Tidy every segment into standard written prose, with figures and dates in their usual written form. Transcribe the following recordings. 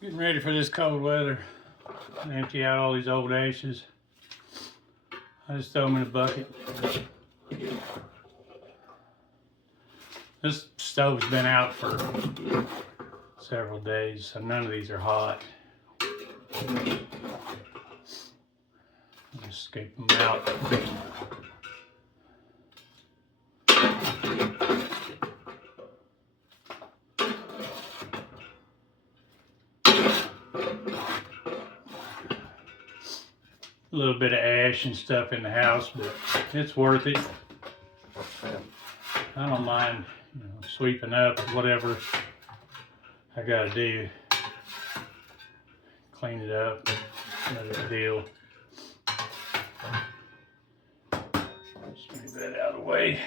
Getting ready for this cold weather. Empty out all these old ashes. I just throw them in a bucket. This stove's been out for several days, so none of these are hot. Just scoop them out. A little bit of ash and stuff in the house, but it's worth it. I don't mind, sweeping up whatever I gotta do. Clean it up, no big deal. Just move that out of the way.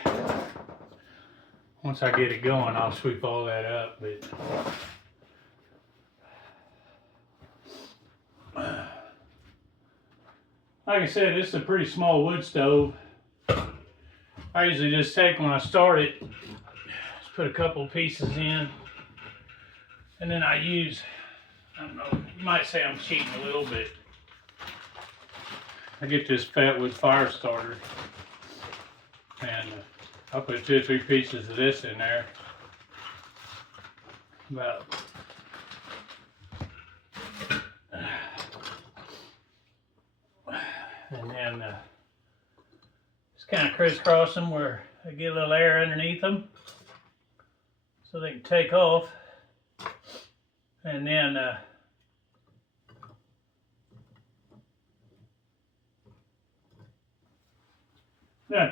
Once I get it going, I'll sweep all that up, but like I said, this is a pretty small wood stove. I usually just take, when I start it, just put a couple pieces in, and then I use, I don't know, you might say I'm cheating a little bit. I get this Fatwood fire starter, and I'll put 2 or 3 pieces of this in there. About and then just kind of crisscross them where they get a little air underneath them so they can take off. And then I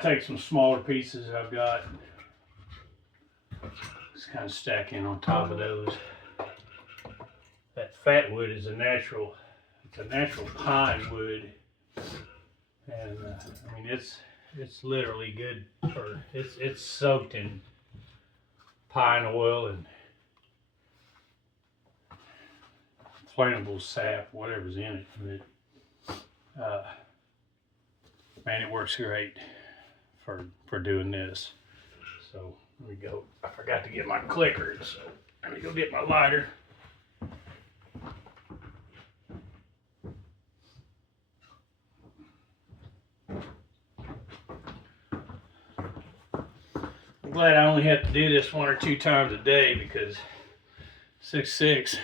take some smaller pieces that I've got, just kind of stack in on top of those. That Fatwood is a natural pine wood. And I mean, it's literally good for, it's soaked in pine oil and flammable sap, whatever's in it. But man, it works great for doing this. So let me go. I forgot to get my clicker, so let me go get my lighter. I'm glad I only have to do this 1 or 2 times a day, because 6'6",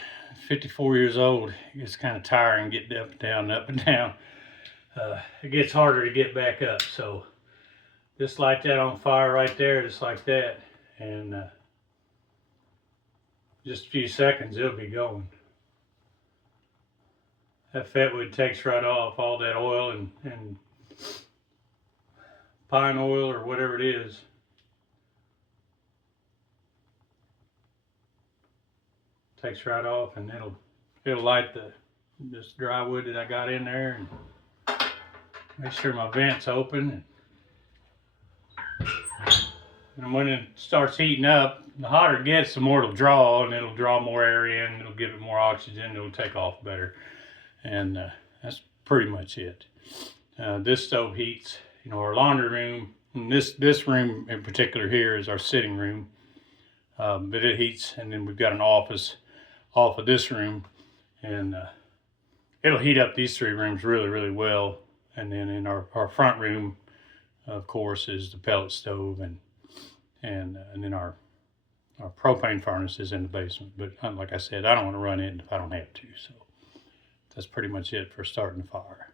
54 years old, it gets kind of tiring getting up and down, up and down. It gets harder to get back up. So just light that on fire right there, just like that, and just a few seconds, it'll be going. That Fatwood takes right off all that oil and pine oil or whatever it is. Takes right off, and it'll light this dry wood that I got in there, and make sure my vent's open. And when it starts heating up, the hotter it gets, the more it'll draw, and it'll draw more air in, it'll give it more oxygen, it'll take off better. And that's pretty much it. This stove heats, our laundry room, and this room in particular here is our sitting room. But it heats, and then we've got an office off of this room, and it'll heat up these 3 rooms really, really well. And then in our front room, of course, is the pellet stove, and then our propane furnace is in the basement. But like I said, I don't want to run it if I don't have to. So that's pretty much it for starting the fire.